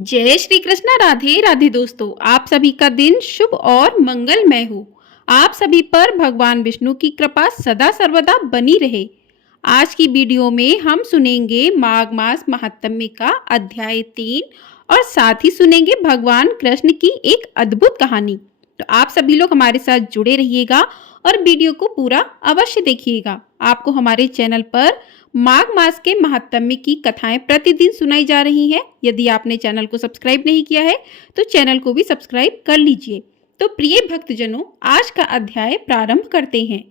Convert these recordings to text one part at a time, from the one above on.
जय श्री कृष्णा। राधे राधे दोस्तों, आप सभी का दिन शुभ और मंगलमय हो। आप सभी पर भगवान विष्णु की कृपा सदा सर्वदा बनी रहे। आज की वीडियो में हम सुनेंगे माघ मास महात्म्य का अध्याय 3 और साथ ही सुनेंगे भगवान कृष्ण की एक अद्भुत कहानी। तो आप सभी लोग हमारे साथ जुड़े रहिएगा और वीडियो को पूरा अवश्य देखिएगा। आपको हमारे चैनल पर माघ मास के महात्म्य की कथाएं प्रतिदिन सुनाई जा रही हैं। यदि आपने चैनल को सब्सक्राइब नहीं किया है तो चैनल को भी सब्सक्राइब कर लीजिए। तो प्रिय भक्तजनों, आज का अध्याय प्रारंभ करते हैं।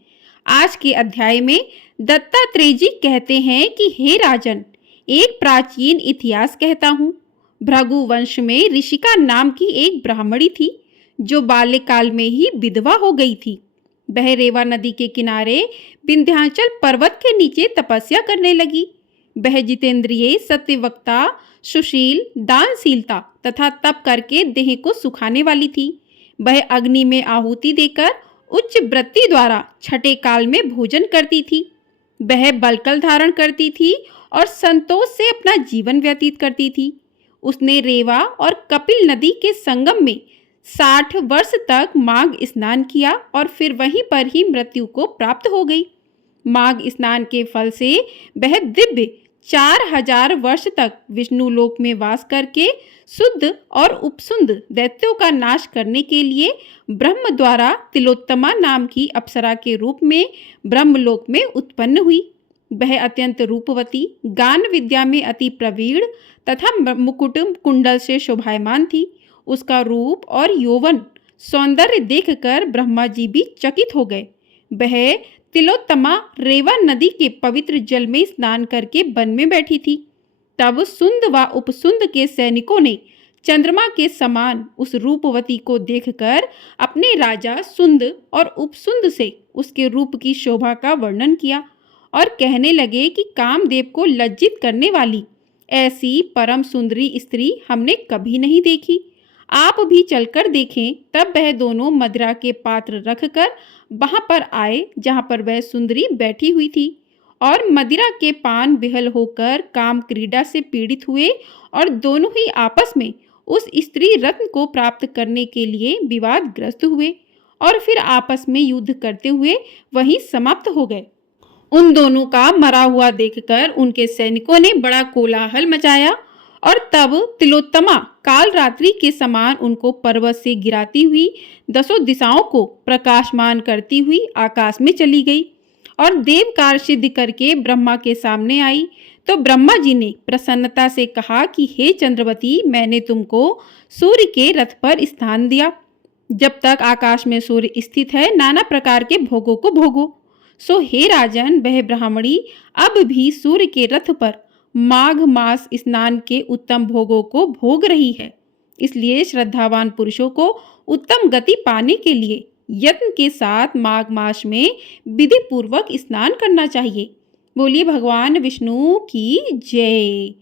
आज के अध्याय में दत्तात्रेय जी कहते हैं कि हे राजन, एक प्राचीन इतिहास कहता हूँ। भृगु वंश में ऋषिका नाम की एक ब्राह्मणी थी जो बाल्यकाल में ही विधवा हो गई थी। वह रेवा नदी के किनारे विंध्याचल पर्वत के नीचे तपस्या करने लगी। वह जितेंद्रिय, सत्यवक्ता, सुशील, दानशीलता तथा तप करके देह को सुखाने वाली थी। वह अग्नि में आहुति देकर उच्च वृत्ति द्वारा छठे काल में भोजन करती थी। वह बलकल धारण करती थी और संतोष से अपना जीवन व्यतीत करती थी। उसने रेवा और कपिल नदी के संगम में 60 वर्ष तक माघ स्नान किया और फिर वहीं पर ही मृत्यु को प्राप्त हो गई। माघ स्नान के फल से वह दिव्य 4000 वर्ष तक विष्णु लोक में वास करके शुद्ध और उपसुंद दैत्यों का नाश करने के लिए ब्रह्म द्वारा तिलोत्तमा नाम की अप्सरा के रूप में ब्रह्मलोक में उत्पन्न हुई। वह अत्यंत रूपवती, गान विद्या में अति प्रवीण तथा मुकुट कुंडल से शोभायमान थी। उसका रूप और यौवन सौंदर्य देखकर ब्रह्मा जी भी चकित हो गए। वह तिलोत्तमा रेवा नदी के पवित्र जल में स्नान करके वन में बैठी थी। तब सुंद व उपसुंद के सैनिकों ने चंद्रमा के समान उस रूपवती को देखकर अपने राजा सुंद और उपसुंद से उसके रूप की शोभा का वर्णन किया और कहने लगे कि कामदेव को लज्जित करने वाली ऐसी परम सुंदरी स्त्री हमने कभी नहीं देखी। आप भी चलकर देखें। तब वह दोनों मदिरा के पात्र रखकर वहां पर आए जहां पर वह सुंदरी बैठी हुई थी और मदिरा के पान विहल होकर काम क्रीड़ा से पीड़ित हुए और दोनों ही आपस में उस स्त्री रत्न को प्राप्त करने के लिए विवादग्रस्त हुए और फिर आपस में युद्ध करते हुए वहीं समाप्त हो गए। उन दोनों का मरा हुआ देखकर उनके सैनिकों ने बड़ा कोलाहल मचाया और तब तिलोत्तमा काल रात्रि के समान उनको पर्वत से गिराती हुई 10 दिशाओं को प्रकाशमान करती हुई आकाश में चली गई और देव कार्य सिद्ध करके ब्रह्मा के सामने आई। तो ब्रह्मा जी ने प्रसन्नता से कहा कि हे चंद्रवती, मैंने तुमको सूर्य के रथ पर स्थान दिया। जब तक आकाश में सूर्य स्थित है, नाना प्रकार के भोगों को भोगो। सो हे राजन, वह ब्राह्मणी अब भी सूर्य के रथ पर माघ मास स्नान के उत्तम भोगों को भोग रही है। इसलिए श्रद्धावान पुरुषों को उत्तम गति पाने के लिए यत्न के साथ माघ मास में विधि पूर्वक स्नान करना चाहिए। बोलिए भगवान विष्णु की जय।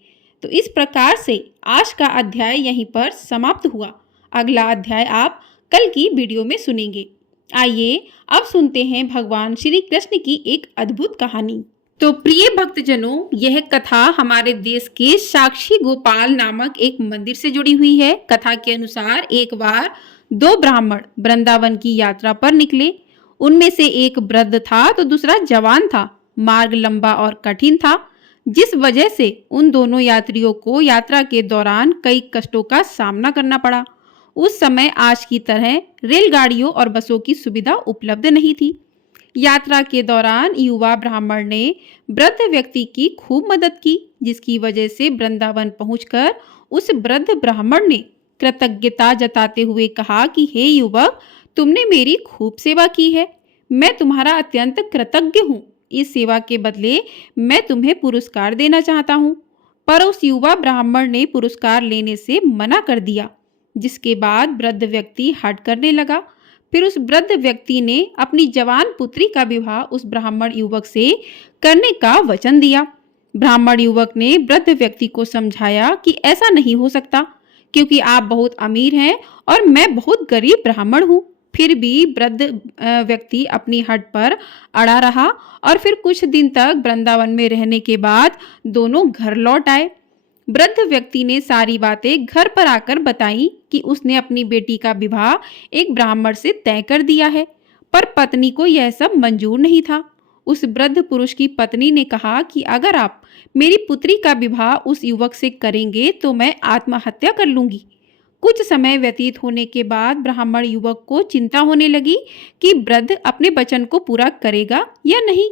तो इस प्रकार से आज का अध्याय यहीं पर समाप्त हुआ। अगला अध्याय आप कल की वीडियो में सुनेंगे। आइए अब सुनते हैं भगवान श्री कृष्ण की एक अद्भुत कहानी। तो प्रिय भक्तजनों, यह कथा हमारे देश के साक्षी गोपाल नामक एक मंदिर से जुड़ी हुई है। कथा के अनुसार एक बार 2 ब्राह्मण वृंदावन की यात्रा पर निकले। उनमें से एक वृद्ध था तो दूसरा जवान था। मार्ग लंबा और कठिन था, जिस वजह से उन दोनों यात्रियों को यात्रा के दौरान कई कष्टों का सामना करना पड़ा। उस समय आज की तरह रेलगाड़ियों और बसों की सुविधा उपलब्ध नहीं थी। यात्रा के दौरान युवा ब्राह्मण ने वृद्ध व्यक्ति की खूब मदद की, जिसकी वजह से वृंदावन पहुंचकर उस वृद्ध ब्राह्मण ने कृतज्ञता जताते हुए कहा कि हे युवक, तुमने मेरी खूब सेवा की है। मैं तुम्हारा अत्यंत कृतज्ञ हूँ। इस सेवा के बदले मैं तुम्हें पुरस्कार देना चाहता हूँ। पर उस युवा ब्राह्मण ने पुरस्कार लेने से मना कर दिया, जिसके बाद वृद्ध व्यक्ति हट करने लगा। फिर उस वृद्ध व्यक्ति ने अपनी जवान पुत्री का विवाह उस ब्राह्मण युवक से करने का वचन दिया। ब्राह्मण युवक ने वृद्ध व्यक्ति को समझाया कि ऐसा नहीं हो सकता, क्योंकि आप बहुत अमीर हैं और मैं बहुत गरीब ब्राह्मण हूँ। फिर भी वृद्ध व्यक्ति अपनी हट पर अड़ा रहा और फिर कुछ दिन तक वृंदावन में रहने के बाद दोनों घर लौट आए। वृद्ध व्यक्ति ने सारी बातें घर पर आकर बताई कि उसने अपनी बेटी का विवाह एक ब्राह्मण से तय कर दिया है, पर पत्नी को यह सब मंजूर नहीं था। उस वृद्ध पुरुष की पत्नी ने कहा कि अगर आप मेरी पुत्री का विवाह उस युवक से करेंगे तो मैं आत्महत्या कर लूंगी। कुछ समय व्यतीत होने के बाद ब्राह्मण युवक को चिंता होने लगी कि वृद्ध अपने वचन को पूरा करेगा या नहीं।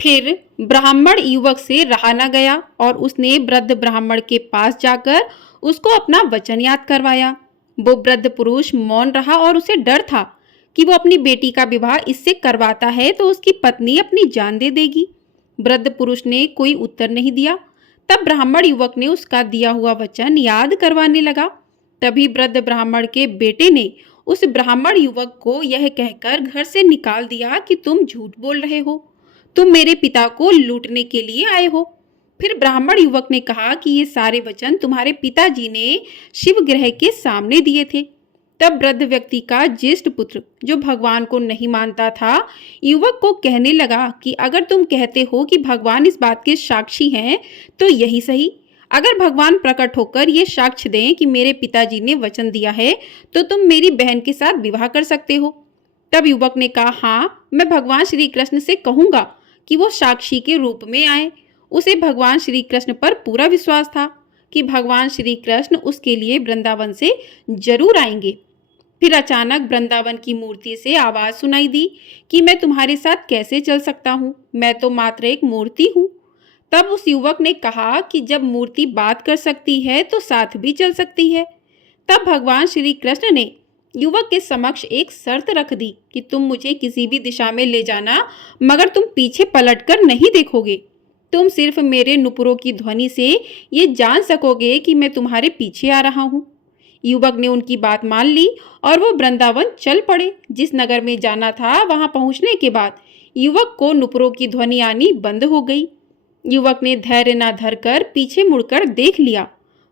फिर ब्राह्मण युवक से रहा न गया और उसने वृद्ध ब्राह्मण के पास जाकर उसको अपना वचन याद करवाया। वो वृद्ध पुरुष मौन रहा और उसे डर था कि वो अपनी बेटी का विवाह इससे करवाता है तो उसकी पत्नी अपनी जान दे देगी। वृद्ध पुरुष ने कोई उत्तर नहीं दिया। तब ब्राह्मण युवक ने उसका दिया हुआ वचन याद करवाने लगा। तभी वृद्ध ब्राह्मण के बेटे ने उस ब्राह्मण युवक को यह कहकर घर से निकाल दिया कि तुम झूठ बोल रहे हो, तुम मेरे पिता को लूटने के लिए आए हो। फिर ब्राह्मण युवक ने कहा कि ये सारे वचन तुम्हारे पिताजी ने शिव ग्रह के सामने दिए थे। तब वृद्ध व्यक्ति का ज्येष्ठ पुत्र, जो भगवान को नहीं मानता था, युवक को कहने लगा कि अगर तुम कहते हो कि भगवान इस बात के साक्षी हैं तो यही सही। अगर भगवान प्रकट होकर ये साक्ष्य दें कि मेरे पिताजी ने वचन दिया है तो तुम मेरी बहन के साथ विवाह कर सकते हो। तब युवक ने कहा, हाँ, मैं भगवान श्री कृष्ण से कहूंगा कि वो साक्षी के रूप में आए। उसे भगवान श्री कृष्ण पर पूरा विश्वास था कि भगवान श्री कृष्ण उसके लिए वृंदावन से जरूर आएंगे। फिर अचानक वृंदावन की मूर्ति से आवाज सुनाई दी कि मैं तुम्हारे साथ कैसे चल सकता हूँ, मैं तो मात्र एक मूर्ति हूँ। तब उस युवक ने कहा कि जब मूर्ति बात कर सकती है तो साथ भी चल सकती है। तब भगवान श्री कृष्ण ने युवक के समक्ष एक शर्त रख दी कि तुम मुझे किसी भी दिशा में ले जाना, मगर तुम पीछे पलटकर नहीं देखोगे। तुम सिर्फ मेरे नुपुरों की ध्वनि से ये जान सकोगे कि मैं तुम्हारे पीछे आ रहा हूँ। युवक ने उनकी बात मान ली और वो वृंदावन चल पड़े। जिस नगर में जाना था वहां पहुंचने के बाद युवक को नुपुरों की ध्वनि आनी बंद हो गई। युवक ने धैर्य न धरकर पीछे मुड़कर देख लिया।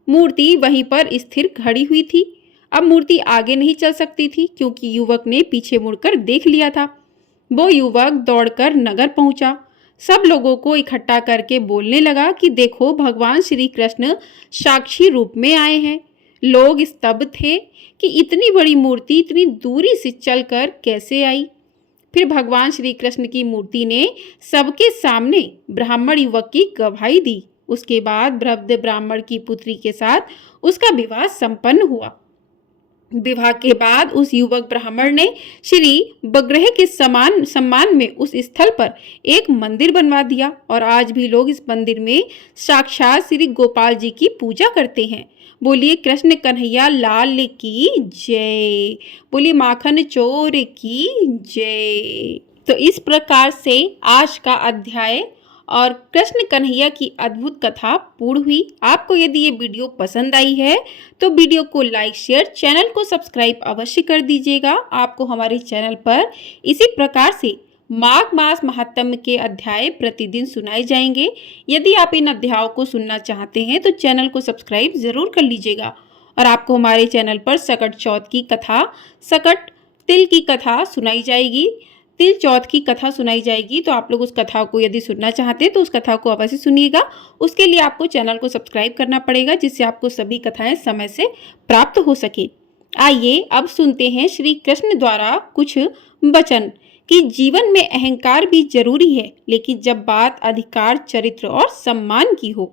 मूर्ति वहीं पर स्थिर खड़ी हुई थी। अब मूर्ति आगे नहीं चल सकती थी क्योंकि युवक ने पीछे मुड़कर देख लिया था। वो युवक दौड़कर नगर पहुंचा। सब लोगों को इकट्ठा करके बोलने लगा कि देखो, भगवान श्री कृष्ण साक्षी रूप में आए हैं। लोग स्तब्ध थे कि इतनी बड़ी मूर्ति इतनी दूरी से चलकर कैसे आई। फिर भगवान श्री कृष्ण की मूर्ति ने सबके सामने ब्राह्मण युवक की गवाही दी। उसके बाद वृद्ध ब्राह्मण की पुत्री के साथ उसका विवाह संपन्न हुआ। विवाह के बाद उस युवक ब्राह्मण ने श्री बग्रह के सम्मान में उस स्थल पर एक मंदिर बनवा दिया और आज भी लोग इस मंदिर में साक्षात श्री गोपाल जी की पूजा करते हैं। बोलिए कृष्ण कन्हैया लाल की जय, बोलिए माखन चोर की जय। तो इस प्रकार से आज का अध्याय और कृष्ण कन्हैया की अद्भुत कथा पूर्ण हुई। आपको यदि ये वीडियो पसंद आई है तो वीडियो को लाइक शेयर, चैनल को सब्सक्राइब अवश्य कर दीजिएगा। आपको हमारे चैनल पर इसी प्रकार से माघ मास महात्म्य के अध्याय प्रतिदिन सुनाए जाएंगे। यदि आप इन अध्यायों को सुनना चाहते हैं तो चैनल को सब्सक्राइब जरूर कर लीजिएगा। और आपको हमारे चैनल पर सकट चौथ की कथा, सकट तिल की कथा सुनाई जाएगी, तिल चौथ की कथा सुनाई जाएगी। तो आप लोग उस कथा को यदि सुनना चाहते हैं तो उस कथा को अवश्य सुनिएगा। उसके लिए आपको चैनल को सब्सक्राइब करना पड़ेगा जिससे आपको सभी कथाएं समय से प्राप्त हो सके। आइए अब सुनते हैं श्री कृष्ण द्वारा कुछ वचन कि जीवन में अहंकार भी जरूरी है, लेकिन जब बात अधिकार, चरित्र और सम्मान की हो।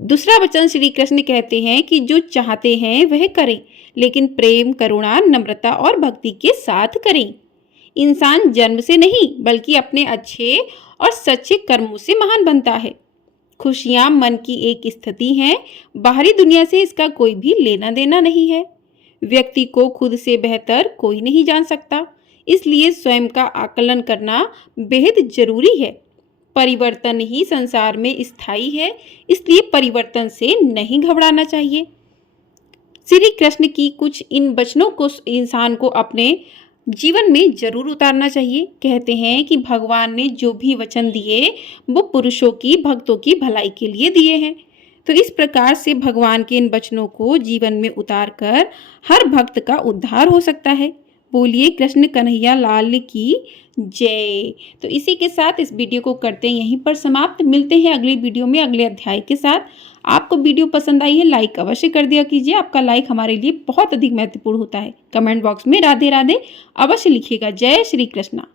दूसरा वचन श्री कृष्ण कहते हैं कि जो चाहते हैं वह करें, लेकिन प्रेम, करुणा, नम्रता और भक्ति के साथ करें। इंसान जन्म से नहीं बल्कि अपने अच्छे और सच्चे कर्मों से महान बनता है। खुशियां मन की एक स्थिति है, बाहरी दुनिया से इसका कोई भी लेना देना नहीं है। व्यक्ति को खुद से बेहतर कोई नहीं जान सकता, इसलिए स्वयं का आकलन करना बेहद जरूरी है। परिवर्तन ही संसार में स्थायी है, इसलिए परिवर्तन से नहीं घबराना चाहिए। श्री कृष्ण की कुछ इन वचनों को इंसान को अपने जीवन में जरूर उतारना चाहिए। कहते हैं कि भगवान ने जो भी वचन दिए वो पुरुषों की, भक्तों की भलाई के लिए दिए हैं। तो इस प्रकार से भगवान के इन वचनों को जीवन में उतारकर हर भक्त का उद्धार हो सकता है। बोलिए कृष्ण कन्हैया लाल की जय। तो इसी के साथ इस वीडियो को करते हैं यहीं पर समाप्त। मिलते हैं अगली वीडियो में अगले अध्याय के साथ। आपको वीडियो पसंद आई है लाइक अवश्य कर दिया कीजिए। आपका लाइक हमारे लिए बहुत अधिक महत्वपूर्ण होता है। कमेंट बॉक्स में राधे राधे अवश्य लिखिएगा। जय श्री कृष्णा।